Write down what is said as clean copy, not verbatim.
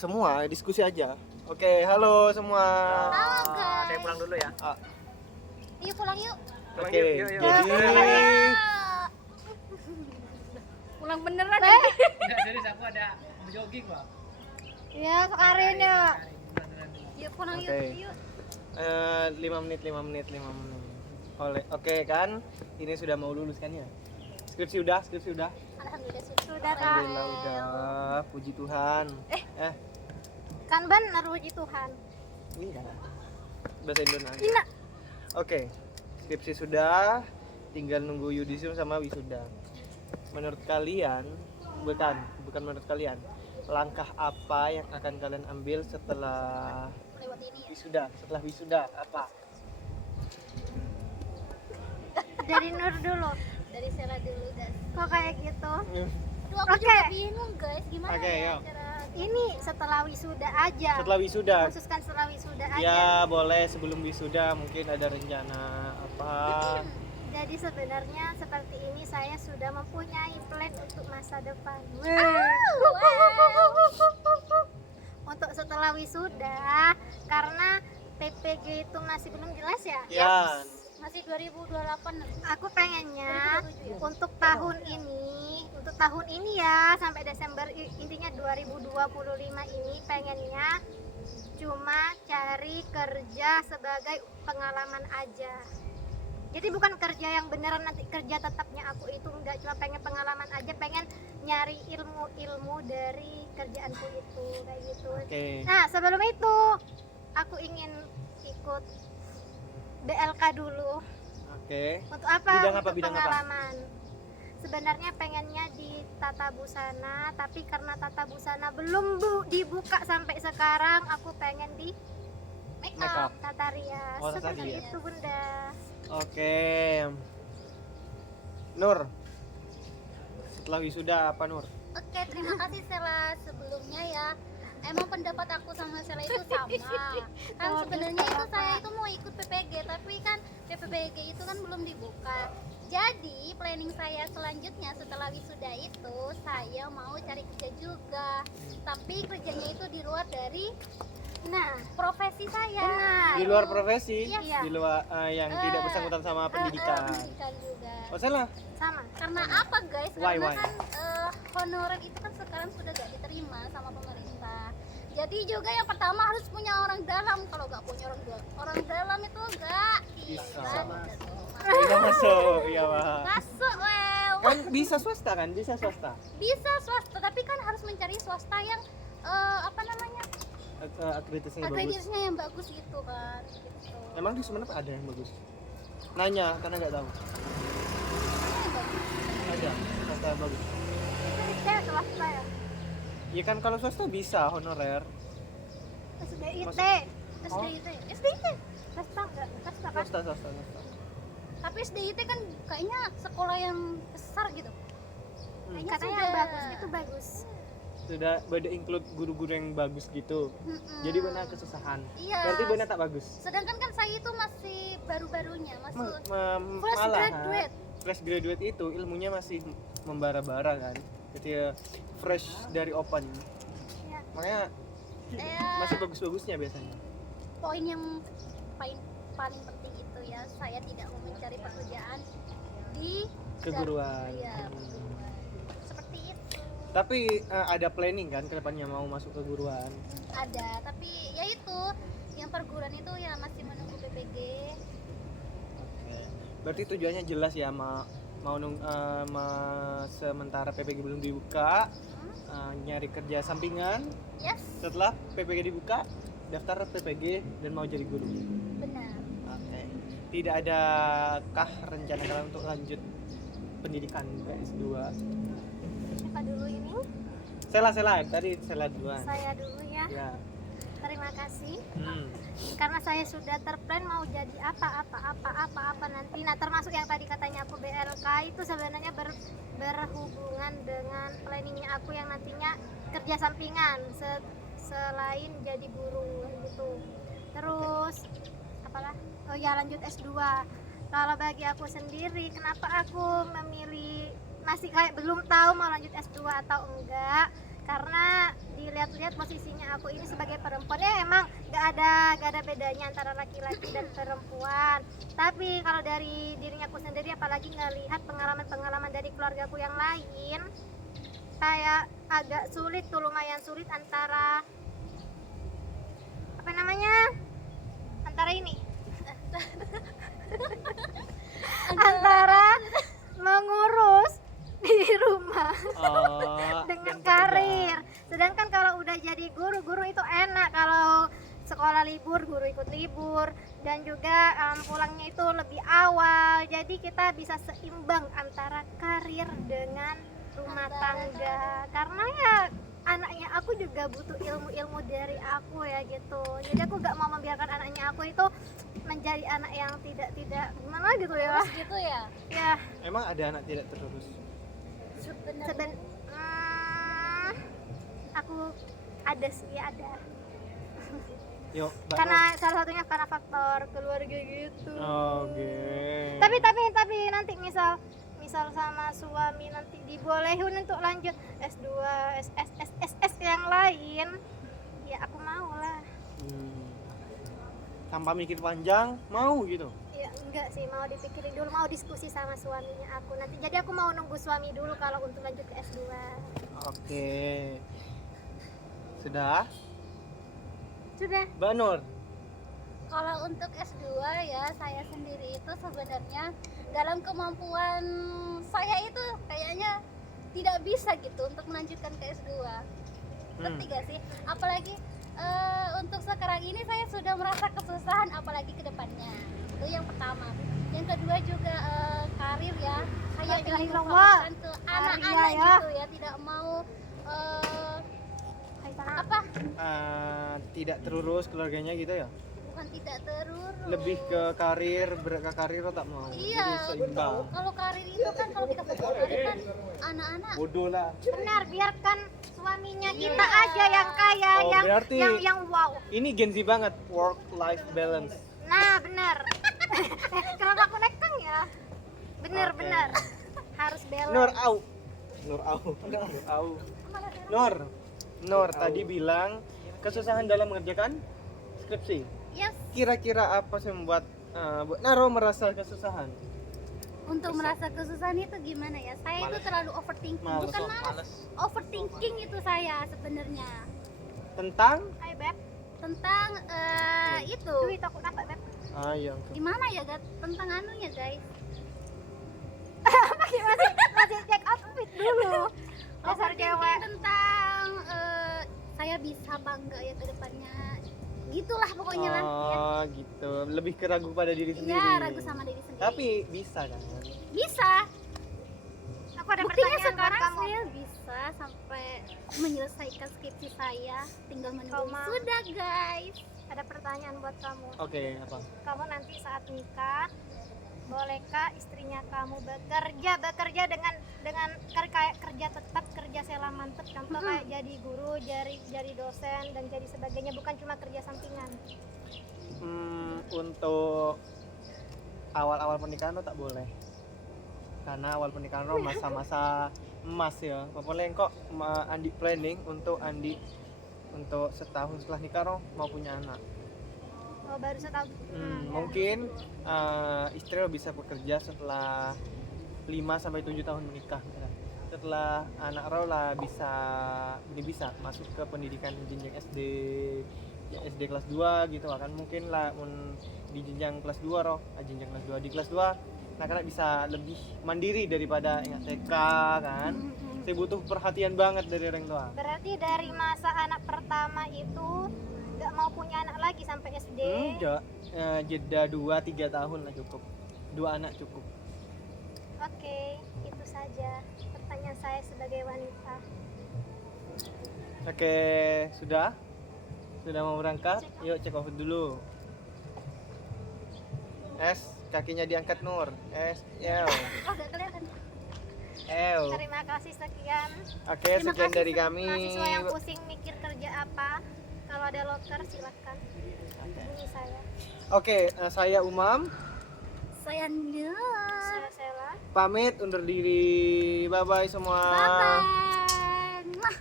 semua diskusi aja. Oke, halo semua. Halo guys. Saya pulang dulu ya. Yuk pulang yuk. Oke, Yuk. jadi Pulang beneran. Enggak serius, aku ada jogging, Pak. Iya, sekarang ya. Yuk pulang Oke. yuk. 5 menit. Oke kan, ini sudah mau lulus kan ya? Skripsi udah. Alhamdulillah sudah Alhamdulillah udah, puji Tuhan. Kan benar puji Tuhan. Iya. Bahasa Indonesia. Ina. Oke, skripsi sudah, tinggal nunggu yudisium sama wisuda. Menurut kalian, bukan menurut kalian, langkah apa yang akan kalian ambil setelah Lewat ini ya. Setelah wisuda apa? Dari Nur dulu. Dari Sela dulu dan. Kok kayak gitu? Aduh, aku Oke. juga bingung guys, gimana Oke, ya yuk. cara ini setelah wisuda aja. Setelah wisuda, Khususkan setelah wisuda aja. ya boleh sebelum wisuda mungkin ada rencana apa? Jadi sebenarnya seperti ini saya sudah mempunyai plan untuk masa depan. Untuk setelah wisuda, karena PPG itu masih belum jelas ya. Ya, Masih 2028. Aku pengennya untuk tahun ini ya sampai Desember intinya 2025 ini pengennya cuma cari kerja sebagai pengalaman aja. Jadi bukan kerja yang beneran nanti kerja tetapnya aku itu enggak, cuma pengen pengalaman aja, pengen nyari ilmu dari kerjaanku itu kayak gitu. oke. Nah, sebelum itu aku ingin ikut BLK dulu. Oke. Untuk apa? Bidang apa, Untuk bidang apa? pengalaman. Sebenarnya pengennya di tata busana, tapi karena tata busana belum dibuka sampai sekarang, aku pengen di Makeup. tata rias. Oh, tata Seperti rias. itu, Bunda. Oke. Nur. Setelah wisuda apa Nur? Oke, terima kasih Sela sebelumnya ya. Emang pendapat aku sama Sela itu sama. Kan sebenarnya itu saya itu mau ikut PPG, tapi kan PPG itu kan belum dibuka. Jadi planning saya selanjutnya setelah wisuda itu saya mau cari kerja juga. Tapi kerjanya itu di luar dari profesi saya. Benar. Di luar profesi, Iya. di luar yang tidak bersangkutan sama pendidikan. Pendidikan juga. Oh salah. Sama. Karena apa guys? Why? Karena kan honorer itu kan sekarang sudah gak diterima sama pemerintah. Jadi juga yang pertama harus punya orang dalam. Kalau gak punya orang dalam itu gak Bisa. bisa Masuk, iya Pak. masuk. Well, Kan bisa swasta kan? Bisa swasta. bisa swasta, tapi kan harus mencari swasta yang apa namanya, Akreditasnya bagus. akreditasinya yang bagus gitu kan. Gitu. Emang di Sumeneb ada yang bagus? Nanya karena nggak tahu. Ada swasta yang bagus. Saya swasta ya. Ya kan kalau swasta bisa honorer. SDIT. Oh. SDIT. Swasta enggak? Swasta kan? Swasta. Tapi SDIT kan kayaknya sekolah yang besar gitu. Kayaknya Katanya sudah yang bagus itu bagus. Sudah beda include guru-guru yang bagus gitu. Mm-mm. Jadi benar kesusahan. Iya. Berarti benar tak bagus. Sedangkan kan saya itu masih baru-barunya, masih Fresh Malah graduate. fresh graduate itu ilmunya masih membara-bara kan. Jadi fresh dari open. Iya. Makanya masih bagus-bagusnya biasanya. poin yang paling penting itu ya, saya tidak mau mencari pekerjaan di Keguruan. Iya, perguruan. Seperti itu. Tapi ada planning kan ke depannya mau masuk keguruan. Ada, tapi ya itu yang perguruan itu ya masih menunggu PPG. Oke. Berarti tujuannya jelas ya, sementara PPG belum dibuka, nyari kerja sampingan. Yes, Setelah PPG dibuka, daftar PPG dan mau jadi guru. benar. Oke. Tidak ada kah rencana kalian untuk lanjut pendidikan ke S2? Siapa dulu ini? Sela tadi Sela duluan. Saya dulu ya. Ya. Terima kasih. Hmm. Karena saya sudah terplan mau jadi apa nanti. Nah, termasuk yang tadi katanya aku BLK itu sebenarnya berhubungan dengan planningnya aku yang nantinya kerja sampingan selain jadi guru gitu. Terus apalah? Oh ya, lanjut S2. Kalau bagi aku sendiri, kenapa aku memilih masih kayak belum tahu mau lanjut S2 atau enggak? karena dilihat-lihat posisinya aku ini sebagai perempuan ya emang gak ada bedanya antara laki-laki dan perempuan. Tapi kalau dari dirinya aku sendiri, apalagi ngelihat pengalaman-pengalaman dari keluargaku yang lain, kayak agak sulit tuh, lumayan sulit antara apa namanya, antara ini antara mengurus di rumah dengan karir. Sedangkan kalau udah jadi guru itu enak, kalau sekolah libur guru ikut libur, dan juga pulangnya itu lebih awal, jadi kita bisa seimbang antara karir dengan rumah tangga. Karena ya anaknya aku juga butuh ilmu-ilmu dari aku ya gitu. Jadi aku gak mau membiarkan anaknya aku itu menjadi anak yang tidak gimana gitu ya. Terus gitu ya. Ya Emang ada anak tidak terurus? Sebenarnya aku ada sih, ada. Yuk, Mbak Karena salah satunya karena faktor keluarga gitu. Nur. Oke. Tapi nanti misal sama suami nanti dibolehin untuk lanjut S2, SS yang lain, ya aku mau lah. Tanpa mikir panjang, mau gitu. Ya enggak sih, mau dipikirin dulu, mau diskusi sama suaminya aku nanti. Jadi aku mau nunggu suami dulu kalau untuk lanjut ke S2. Oke. Sudah? Sudah. Mbak Nur. kalau untuk S2 ya, saya sendiri itu sebenarnya dalam kemampuan saya itu kayaknya tidak bisa gitu untuk melanjutkan ke S2. Ngerti gak sih? Apalagi untuk sekarang ini saya sudah merasa kesusahan, apalagi ke depannya. Itu yang pertama. Yang kedua juga karir ya. Saya ingin memfokuskan ke anak-anak ya. gitu ya, tidak mau Apa? apa? Tidak terurus keluarganya gitu ya? Bukan tidak terurus. Lebih ke karir, berat ke karir tak mau. Iya, Jadi seimbang. kalau karir itu kan, kalau kita fokus karir kan anak-anak. Bodoh lah. Benar, biarkan suaminya kita aja yang kaya, Oh, yang berarti wow. ini Gen Z banget, work life balance. Nah, benar. Kenapa aku nekang ya? Benar, Oke. benar. Harus balance. Nur au. Nur au. Nur au. Nur tadi bilang kesusahan dalam mengerjakan skripsi. Yes. Kira-kira apa sih membuat Bu Naro merasa kesusahan? Untuk merasa kesusahan itu gimana ya? Saya itu terlalu overthinking. Bukan malas, overthinking itu saya sebenarnya. Tentang? Hai, Beb. Tentang itu. Duit aku dapat, Beb. Ayo. Gimana ya, Gat? Tentang anunya, guys. Masih check outfit dulu. Dasar Overthinking cewek. tentang saya bisa bangga ya ke depannya. Gitulah pokoknya lah. Oh, gitu. Lebih ke ragu pada diri sendiri. Ya, ragu sama diri sendiri. Tapi bisa kan? bisa. Aku ada Buktinya pertanyaan buat sekarang kamu. saya bisa sampai menyelesaikan skripsi saya, tinggal menunggu Koma. sudah, guys. Ada pertanyaan buat kamu. Oke, apa? Kamu nanti saat nikah, bolehkah istrinya kamu bekerja dengan kayak kerja tetap, kerja sewa mantep, contoh kayak jadi guru, jadi dosen dan jadi sebagainya, bukan cuma kerja sampingan. Untuk awal-awal pernikahan lo tak boleh. Karena awal pernikahan lo masa-masa emas ya. Pokoknya kok Andi planning untuk setahun setelah nikah lo mau punya anak. Oh, baru setahun. Mungkin istri lo bisa bekerja setelah 5-7 tahun menikah. Setelah anak lo lah bisa masuk ke pendidikan jenjang SD, ya SD kelas 2 gitu kan, mungkin lah di jenjang kelas 2 jenjang kelas 2 di kelas 2 anak-anak bisa lebih mandiri daripada yang TK kan. Saya butuh perhatian banget dari orang tua. Berarti dari masa anak pertama itu nggak mau punya anak lagi sampai SD. Enggak, jeda 2-3 tahun lah cukup. 2 anak cukup. Oke, itu saja pertanyaan saya sebagai wanita. Oke, sudah mau berangkat? Yuk cek off dulu. Kakinya diangkat Nur. L. Oh, gak kelihatan. L. Terima kasih, sekian. Oke, sekian dari kami. Mahasiswa yang pusing mikir kerja apa, kalau ada loker silahkan hubungi saya. Oke, saya Umam. Saya Nur. Saya Sela. Pamit undur diri. Bye bye semua. Bye bye.